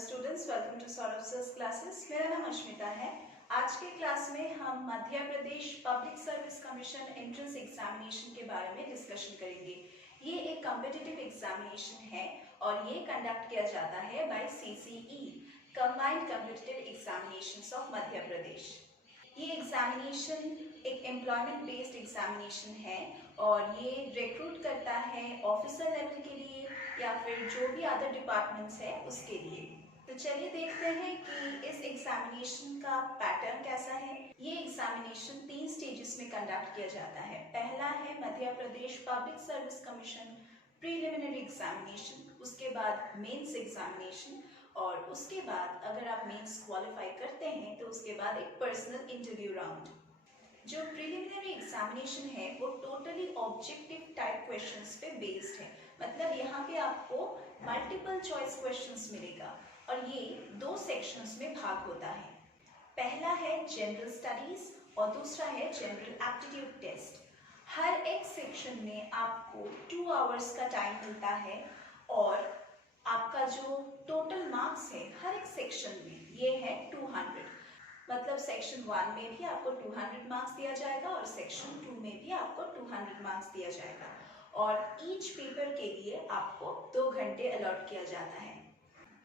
Students, welcome to Saurabh sir's classes. मेरा नाम अश्मिता है। आज के क्लास में हम Madhya Pradesh public service commission entrance examination के बारे में डिस्कशन करेंगे। ये एक कॉम्पिटिटिव एग्जामिनेशन है और ये कंडक्ट किया जाता है by CCE, combined competitive examinations of Madhya Pradesh. ये एग्जामिनेशन एक एम्प्लॉयमेंट बेस्ड एग्जामिनेशन है और ये रिक्रूट करता है ऑफिसर लेवल के लिए या फिर जो भी अदर डिपार्टमेंट्स है उसके लिए। तो चलिए देखते हैं कि इस एग्जामिनेशन का पैटर्न कैसा है। ये एग्जामिनेशन 3 स्टेजेस में कंडक्ट किया जाता है। पहला है Madhya Pradesh public service commission preliminary examination, उसके बाद मेंस एग्जामिनेशन और उसके बाद अगर आप मेंस क्वालिफाई करते हैं तो उसके बाद एक पर्सनल इंटरव्यू राउंड। जो प्रीलिमिनरी एग्जामिनेशन है वो टोटली ऑब्जेक्टिव टाइप क्वेश्चंस पे बेस्ड है, मतलब यहाँ पे आपको मल्टीपल चॉइस क्वेश्चंस मिलेगा और ये 2 सेक्शंस में भाग होता है। पहला है जनरल स्टडीज और दूसरा है जनरल एप्टीट्यूड टेस्ट। हर एक सेक्शन में आपको 2 आवर्स का टाइम मिलता है और आपका जो टोटल मार्क्स है हर एक सेक्शन में ये है 200, मतलब सेक्शन 1 में भी आपको 200 मार्क्स दिया जाएगा और सेक्शन 2 में भी आपको 200 मार्क्स दिया जाएगा और ईच पेपर के लिए आपको 2 घंटे अलॉट किया जाता है।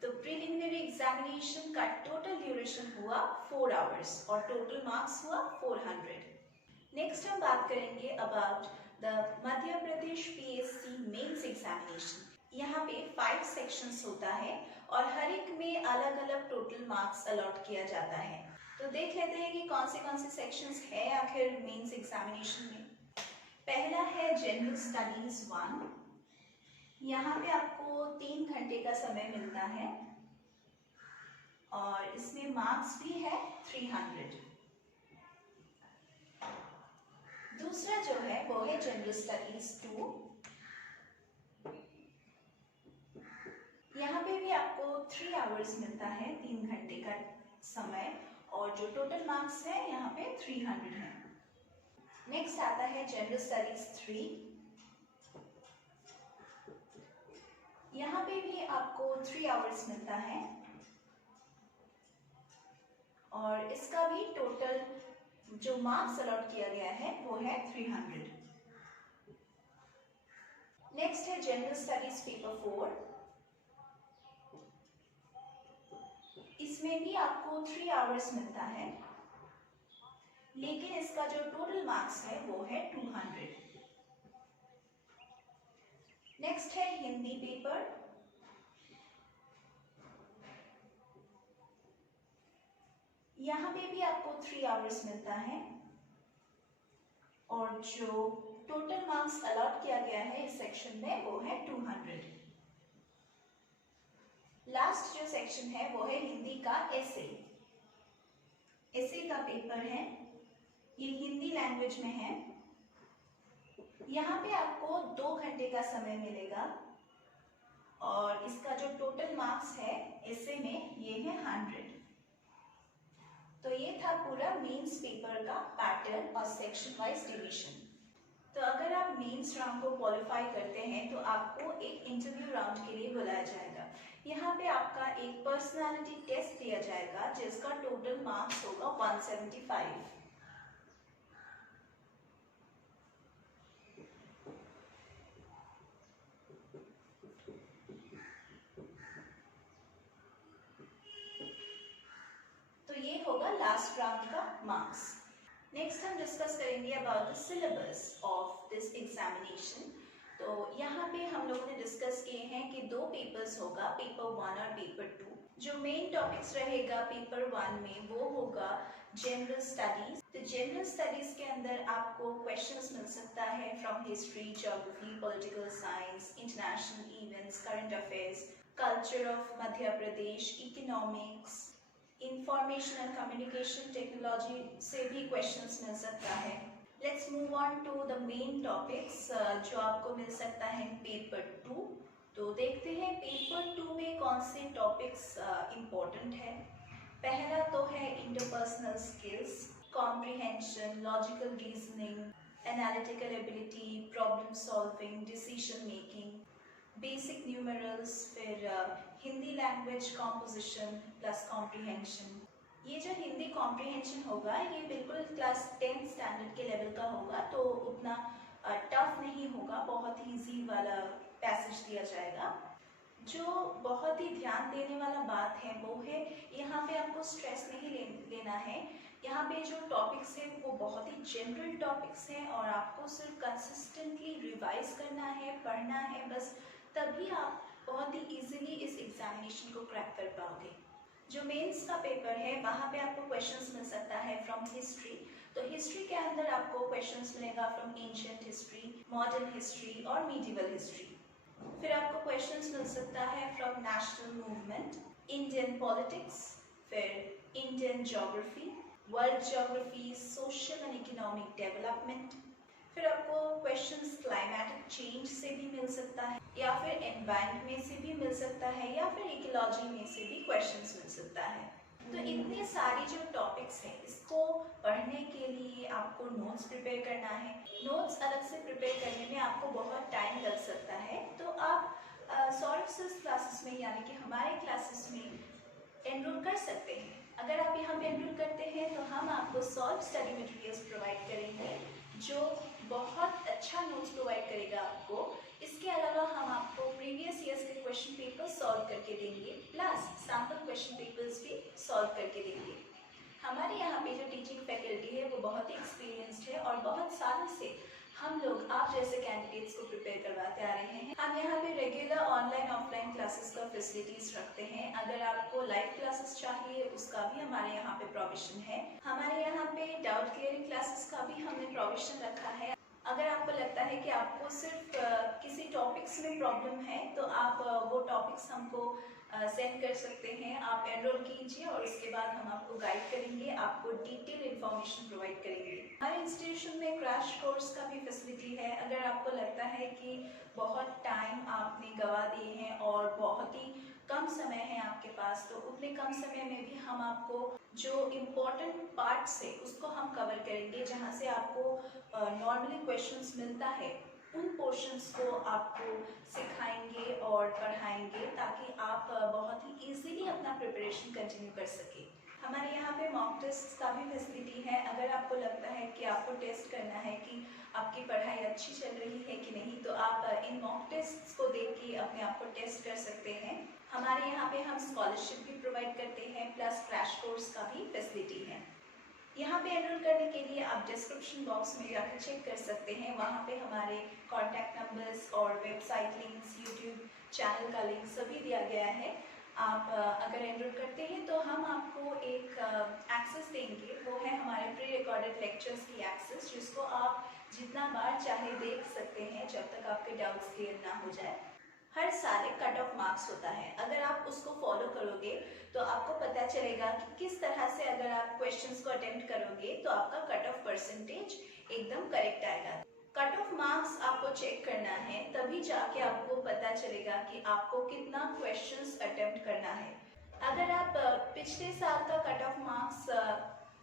तो प्रीलिमिनरी एग्जामिनेशन का टोटल ड्यूरेशन हुआ 4 आवर्स और टोटल मार्क्स हुआ 400। नेक्स्ट हम बात करेंगे about the Madhya Pradesh PSC mains examination. यहाँ पे 5 सेक्शंस होता है और हर एक में अलग अलग टोटल मार्क्स अलॉट किया जाता है। तो देख लेते हैं कि कौन से सेक्शंस है आखिर मेंस एग्जामिनेशन में। पहला है जनरल स्टडीज 1। यहाँ पे आपको 3 घंटे का समय मिलता है और इसमें मार्क्स भी है 300। दूसरा जो है वो है जनरल स्टडीज 2। यहाँ पे भी आपको 3 आवर्स मिलता है, 3 घंटे का समय और जो टोटल मार्क्स है यहाँ पे 300 है। नेक्स्ट आता है जनरल स्टडीज 3। यहाँ पे भी आपको 3 आवर्स मिलता है और इसका भी टोटल जो मार्क्स अलॉट किया गया है वो है 300। नेक्स्ट है जनरल स्टडीज पेपर 4। इसमें भी आपको 3 आवर्स मिलता है लेकिन इसका जो टोटल मार्क्स है वो है 200। नेक्स्ट है हिंदी पेपर। यहाँ पे भी आपको 3 आवर्स मिलता है और जो टोटल मार्क्स अलॉट किया गया है इस सेक्शन में वो है 200। लास्ट जो सेक्शन है वो है हिंदी का एसे का पेपर है। ये हिंदी लैंग्वेज में है। यहाँ पे आपको 2 घंटे का समय मिलेगा और इसका जो टोटल मार्क्स है एसे में ये है 100। तो ये था पूरा मेंस पेपर का पैटर्न और सेक्शन वाइज डिवीजन। तो अगर आप मेंस राउंड को क्वालिफाई करते हैं तो आपको एक इंटरव्यू राउंड के लिए बुलाया जाएगा। यहाँ पे आपका एक पर्सनालिटी टेस्ट दिया जाएगा जिसका टोटल मार्क्स होगा 175। तो ये होगा लास्ट राउंड का मार्क्स। नेक्स्ट हम डिस्कस करेंगे about the syllabus of this examination. तो यहाँ पे हम लोगों ने डिस्कस किए हैं कि 2 पेपर्स होगा, पेपर 1 और पेपर 2। जो मेन टॉपिक्स रहेगा पेपर 1 में वो होगा जनरल स्टडीज। तो जनरल स्टडीज के अंदर आपको क्वेश्चंस मिल सकता है from history, geography, political science, international events, current affairs, culture of Madhya Pradesh, economics, information and communication technology से भी क्वेश्चंस मिल सकता है। Let's move on to the main topics जो आपको मिल सकता है पेपर 2। तो देखते हैं पेपर 2 में कौन से टॉपिक्स इम्पोर्टेंट है। पहला तो है interpersonal skills, comprehension, logical reasoning, analytical ability, problem solving, decision making. Basic numerals, फिर Hindi language composition plus comprehension. ये जो हिंदी कॉम्प्रिहेंशन होगा ये बिल्कुल क्लास 10 स्टैंडर्ड के लेवल का होगा, तो उतना टफ नहीं होगा, बहुत ही ईजी वाला पैसेज दिया जाएगा। जो बहुत ही ध्यान देने वाला बात है वो है, यहाँ पे आपको स्ट्रेस नहीं लेना है। यहाँ पे जो टॉपिक्स हैं वो बहुत ही जनरल टॉपिक्स हैं और आपको सिर्फ कंसिस्टेंटली रिवाइज करना है, पढ़ना है बस, तभी आप बहुत ही इजीली इस एग्जामिनेशन को क्रैक कर पाओगे। जो मेंस का पेपर है वहाँ पे आपको क्वेश्चंस मिल सकता है फ्रॉम हिस्ट्री। तो हिस्ट्री के अंदर आपको क्वेश्चंस मिलेगा from ancient history, modern history और मीडिवल हिस्ट्री। फिर आपको क्वेश्चंस मिल सकता है from national movement, Indian politics, फिर Indian geography, world geography, social and economic development. फिर आपको क्वेश्चंस क्लाइमेटिक चेंज से भी मिल सकता है, या फिर एनवायरनमेंट में से भी मिल सकता है, या फिर इकोलॉजी में से भी क्वेश्चंस मिल सकता है। तो इतने सारे जो टॉपिक्स हैं इसको पढ़ने के लिए आपको नोट्स प्रिपेयर करना है। नोट्स अलग से प्रिपेयर करने में आपको बहुत टाइम लग सकता है, तो आप सौरभ सर क्लासेस में यानी कि हमारे क्लासेस में एनरोल कर सकते हैं। अगर आप यहाँ पे एनरोल करते हैं तो हम आपको सॉल्व स्टडी मटेरियल्स प्रोवाइड करेंगे जो बहुत अच्छा नोट्स प्रोवाइड करेगा आपको। इसके अलावा हम आपको प्रीवियस ईयर्स के क्वेश्चन पेपर सॉल्व करके देंगे, प्लस सैम्पल क्वेश्चन पेपर्स भी सॉल्व करके देंगे। हमारे यहाँ पे जो टीचिंग फैकल्टी है वो बहुत ही एक्सपीरियंस्ड है और बहुत सालों से हम लोग आप जैसे कैंडिडेट्स को प्रिपेयर करवाते आ रहे हैं। हम यहाँ पे रेगुलर ऑनलाइन ऑफलाइन क्लासेस का फैसिलिटीज रखते हैं। अगर आपको लाइव क्लासेस चाहिए उसका भी हमारे यहाँ पे प्रोविजन है। हमारे यहाँ पे डाउट क्लियरिंग क्लासेस का भी हमने प्रोविजन रखा है। अगर आपको लगता है कि आपको सिर्फ किसी टॉपिक्स में प्रॉब्लम है तो आप वो टॉपिक्स हमको सेंड कर सकते हैं। आप एनरोल कीजिए और उसके बाद हम आपको गाइड करेंगे, आपको डिटेल इन्फॉर्मेशन प्रोवाइड करेंगे। हमारे इंस्टीट्यूशन में क्रैश कोर्स का भी फैसिलिटी है। अगर आपको लगता है कि बहुत टाइम आपने गवा दिए हैं और बहुत ही कम समय है आपके पास, तो उतने कम समय में भी हम आपको जो इम्पोर्टेंट पार्ट्स है उसको हम कवर करेंगे। जहाँ से आपको नॉर्मली क्वेश्चंस मिलता है उन पोर्शंस को आपको सिखाएंगे और पढ़ाएंगे ताकि आप बहुत ही इजीली अपना प्रिपरेशन कंटिन्यू कर सके। हमारे यहाँ पे मॉक टेस्ट का भी फैसिलिटी है। अगर आपको लगता है कि आपको टेस्ट करना है कि आपकी पढ़ाई अच्छी चल रही है कि नहीं, तो आप इन मॉक टेस्ट को देख के अपने आप को टेस्ट कर सकते हैं। हमारे यहाँ पे हम स्कॉलरशिप भी प्रोवाइड करते हैं, प्लस क्रैश कोर्स का भी फैसिलिटी है। यहाँ पे एनरोल करने के लिए आप डिस्क्रिप्शन बॉक्स में जाकर चेक कर सकते हैं। वहाँ पे हमारे कॉन्टैक्ट नंबर्स और वेबसाइट लिंक्स, यूट्यूब चैनल का लिंक सभी दिया गया है। आप अगर एनरोल करते हैं तो हम आपको एक एक्सेस देंगे, वो है हमारे प्री रिकॉर्डेड लेक्चर्स की एक्सेस, जिसको आप जितना बार चाहे देख सकते हैं जब तक आपके डाउट्स क्लियर ना हो जाए। हर साल एक कट ऑफ मार्क्स होता है। अगर आप उसको फॉलो करोगे तो आपको पता चलेगा कि किस तरह से अगर आप क्वेश्चंस को अटेम्प्ट करोगे तो आपका कट ऑफ परसेंटेज एकदम करेक्ट आएगा। कट ऑफ मार्क्स आपको चेक करना है, तभी जाके आपको पता चलेगा कि आपको कितना क्वेश्चंस अटेम्प्ट करना है। अगर आप पिछले साल का कट ऑफ मार्क्स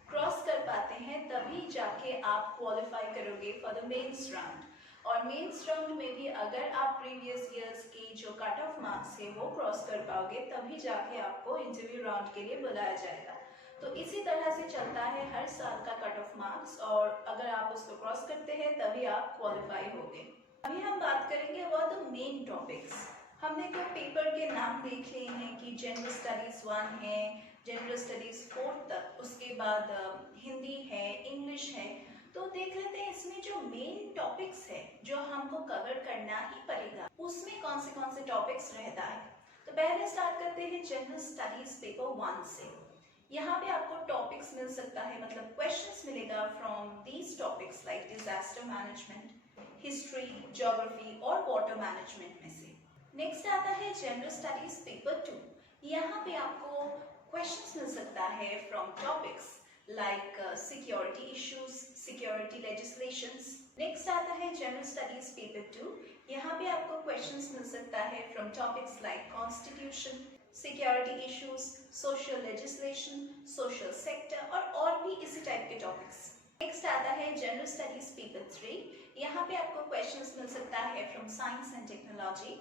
क्रॉस कर पाते हैं तभी जाके आप क्वालिफाई करोगे फॉर द मेंस राउंड। और मेंस राउंड में भी अगर आप प्रीवियस ईयर्स की जो कट ऑफ मार्क्स है वो क्रॉस कर पाओगे तभी जाके आपको इंटरव्यू राउंड के लिए बुलाया जाएगा। तो इसी तरह से चलता है हर साल का कट ऑफ मार्क्स, और अगर आप उसको क्रॉस करते हैं तभी आप क्वालिफाई होंगे। अभी हम बात करेंगे अबाउट द मेन टॉपिक्स। हमने तो पेपर के नाम देख लिए हैं कि जनरल स्टडीज 1 है, जनरल स्टडीज 4 तक, उसके बाद हिंदी है, इंग्लिश है। तो देख लेते हैं इसमें जो मेन टॉपिक्स है जो हमको कवर करना ही पड़ेगा उसमें कौन से टॉपिक्स रहता है। तो पहले स्टार्ट करते हैं जनरल स्टडीज पेपर 1 से। यहाँ पे आपको टॉपिक्स मिल सकता है, मतलब क्वेश्चंस मिलेगा from these topics like disaster management, history, geography और वाटर मैनेजमेंट में से। नेक्स्ट आता है जनरल स्टडीज पेपर 2। यहाँ पे आपको क्वेश्चंस मिल सकता है from topics like security issues, security legislations. Next आता है General Studies Paper 2. यहाँ पे आपको questions मिल सकता है from topics like constitution, security issues, social legislation, social sector और भी इसी टाइप के topics. Next आता है General Studies Paper 3. यहाँ पे आपको questions मिल सकता है from science and technology,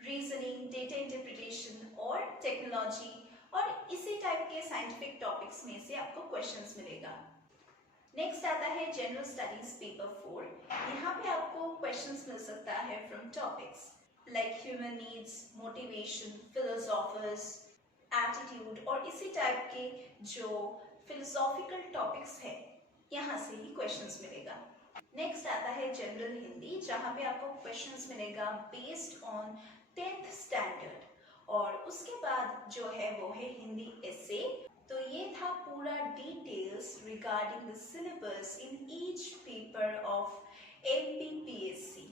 reasoning, data interpretation और टेक्नोलॉजी और इसी टाइप के साइंटिफिक टॉपिक्स में से आपको क्वेश्चंस मिलेगा। नेक्स्ट आता है जनरल स्टडीज पेपर 4। यहाँ पे आपको क्वेश्चंस मिल सकता है from topics like human needs, motivation, philosophers, attitude और इसी टाइप के जो फिलोसॉफिकल टॉपिक्स है यहाँ से ही क्वेश्चंस मिलेगा। नेक्स्ट आता है जनरल हिंदी, जहाँ पे आपको क्वेश्चंस मिलेगा बेस्ड ऑन 10th स्टैंडर्ड और उसके बाद जो है वो है हिंदी एसे। तो ये था पूरा details regarding the syllabus in each paper of MPPSC.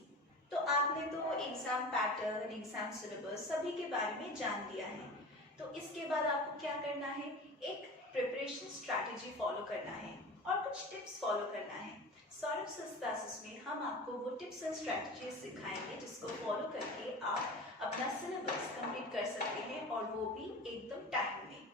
तो आपने तो एग्जाम पैटर्न, एग्जाम सिलेबस सभी के बारे में जान लिया है। तो इसके बाद आपको क्या करना है, एक प्रिपरेशन स्ट्रैटेजी फॉलो करना है और कुछ टिप्स फॉलो करना है। सौरभ सर क्लासेस में हम आपको वो टिप्स एंड स्ट्रैटेजीज सिखाएंगे जिसको फॉलो करके आप अपना सिलेबस कंप्लीट कर सकते हैं और वो भी एकदम टाइम में।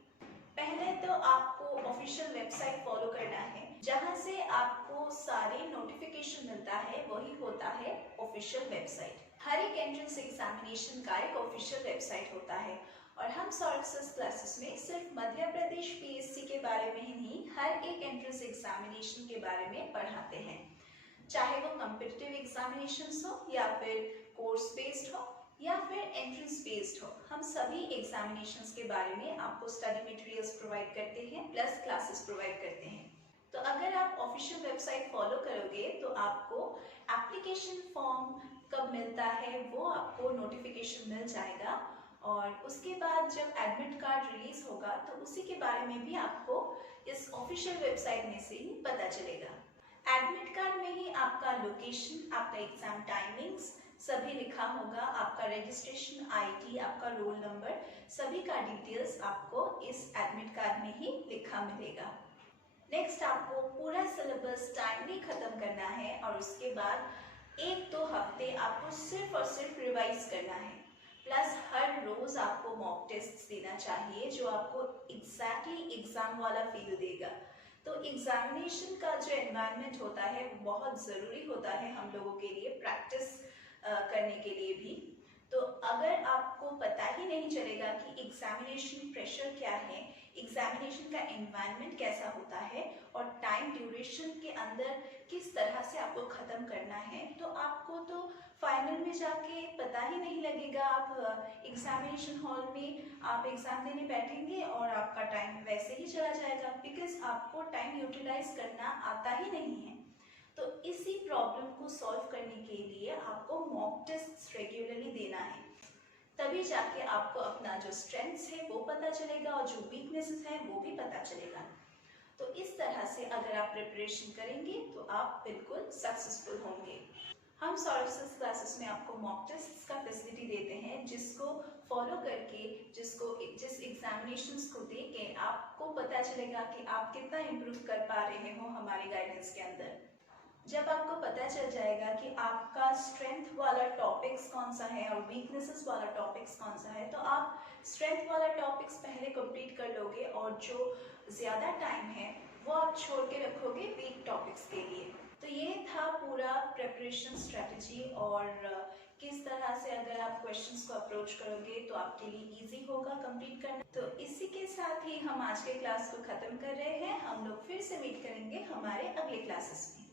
पहले तो आपको ऑफिशियल वेबसाइट फॉलो करना है, जहां से आपको सारे नोटिफिकेशन मिलता है वही होता है ऑफिशियल वेबसाइट। हर एक एंट्रेंस एग्जामिनेशन का एक ऑफिशियल वेबसाइट होता है और हम सौरभ सर क्लासेस में सिर्फ मध्य प्रदेश पीएससी के बारे में ही नहीं, हर एक एंट्रेंस एग्जामिनेशन के बारे में पढ़ाते हैं, चाहे वो कॉम्पिटिटिव एग्जामिनेशंस हो या फिर कोर्स बेस्ड हो या फिर एंट्रेंस बेस्ड हो। हम सभी एग्जामिनेशंस के बारे में आपको स्टडी मटेरियल्स प्रोवाइड करते हैं प्लस क्लासेस प्रोवाइड करते हैं। तो अगर आप ऑफिशियल वेबसाइट फॉलो करोगे तो आपको एप्लीकेशन फॉर्म कब मिलता है वो आपको नोटिफिकेशन मिल जाएगा और उसके बाद जब एडमिट कार्ड रिलीज होगा तो उसी के बारे में भी आपको इस ऑफिशियल वेबसाइट में से ही पता चलेगा। एडमिट कार्ड में ही आपका लोकेशन, आपका एग्जाम टाइमिंग्स सभी लिखा होगा, आपका रजिस्ट्रेशन आईडी, आपका रोल नंबर, सभी का डिटेल्स आपको इस एडमिट कार्ड में ही लिखा मिलेगा। नेक्स्ट आपको पूरा सिलेबस टाइमली खत्म करना है और उसके बाद 1-2 हफ्ते आपको सिर्फ और सिर्फ रिवाइज करना है। प्लस हर रोज आपको मॉक टेस्ट देना चाहिए जो आपको एग्जैक्टली एग्जाम वाला फील देगा। तो एग्जामिनेशन का जो एनवायरनमेंट होता है वो बहुत ज़रूरी होता है हम लोगों के लिए, प्रैक्टिस करने के लिए भी। तो अगर आपको पता ही नहीं चलेगा कि एग्जामिनेशन प्रेशर क्या है, एग्जामिनेशन का एनवायरनमेंट कैसा होता है और टाइम ड्यूरेशन के अंदर किस तरह से आपको ख़त्म करना है, तो आपको तो फाइनल में जाके पता ही नहीं लगेगा। आप एग्जामिनेशन हॉल में आप एग्ज़ाम देने बैठेंगे और आपका टाइम वैसे ही चला जाएगा बिकॉज आपको टाइम यूटिलाइज करना आता ही नहीं है। तो इसी प्रॉब्लम को सॉल्व करने के लिए आपको मॉक टेस्ट रेगुलरली देना है, तभी जाके आपको अपना जो स्ट्रेंथ्स है वो पता चलेगा और जो वीकनेसेस है वो भी पता चलेगा। तो इस तरह से अगर आप प्रिपरेशन करेंगे तो आप बिल्कुल सक्सेसफुल होंगे। हम सौरभ सर क्लासेस में आपको मॉक टेस्ट का फैसिलिटी देते हैं जिसको फॉलो करके जिस एग्जामिनेशंस को दे के आपको पता चलेगा कि आप कितना इम्प्रूव कर पा रहे हो हमारे गाइडेंस के अंदर। जब आपको पता चल जाएगा कि आपका स्ट्रेंथ वाला टॉपिक्स कौन सा है और वीकनेसेस वाला टॉपिक्स कौन सा है, तो आप स्ट्रेंथ वाला टॉपिक्स पहले कंप्लीट कर लोगे और जो ज़्यादा टाइम है वो आप छोड़ के रखोगे वीक टॉपिक्स के लिए। तो ये था पूरा प्रिपरेशन स्ट्रेटजी और किस तरह से अगर आप क्वेश्चंस को अप्रोच करोगे तो आपके लिए इजी होगा कंप्लीट करना। तो इसी के साथ ही हम आज के क्लास को ख़त्म कर रहे हैं। हम लोग फिर से मीट करेंगे हमारे अगले क्लासेस में।